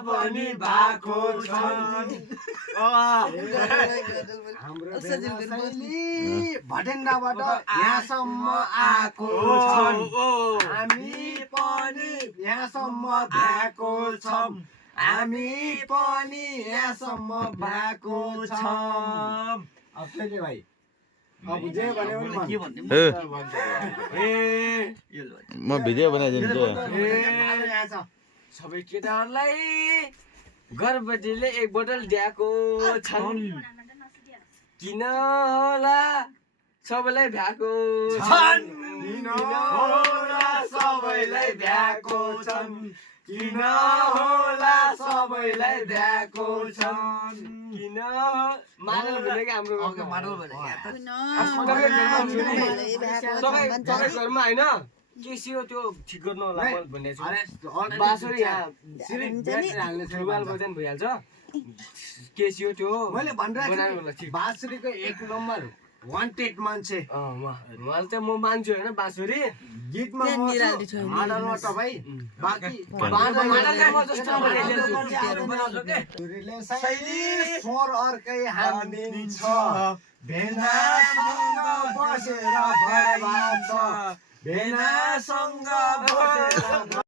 पनि भएको छन् हाम्रो भटेन्डाबाट यहाँसम्म आएको छन् हामी पनि यहाँसम्म भएको छौँ हामी पनि यहाँसम्म भएको छौँ अब फेरि भाइ अब जे भन्यो भने म भिडियो बनाइदिन्छु सबै केटाहरूलाई गर्भवतीले एक बोतल दिएको छन् किन होला सबैलाई भ्याएको छन् किन होला सबैलाई भ्याएको छन् किन होला सबैलाई भ्याएको छन् किन माडल भनेको हाम्रो माडल तपाईँ घरमा होइन केसी हो त्यो ठिक गर्नु होला भन्ने छु बाँसुरी यहाँ फुटबल बजाउनु भइहाल्छ केसी हो त्यो मैले भनिरहेको बाँसुरीको एक नम्बर वान्टेड मान्छे उहाँले चाहिँ म मान्छु होइन बाँसुरी गीतमा माडलमा तपाईँ बाँकी स्वर अर्कै हानिदिन्छ भेनासँग बसेर बर्बाद छ भेनासँग बसेर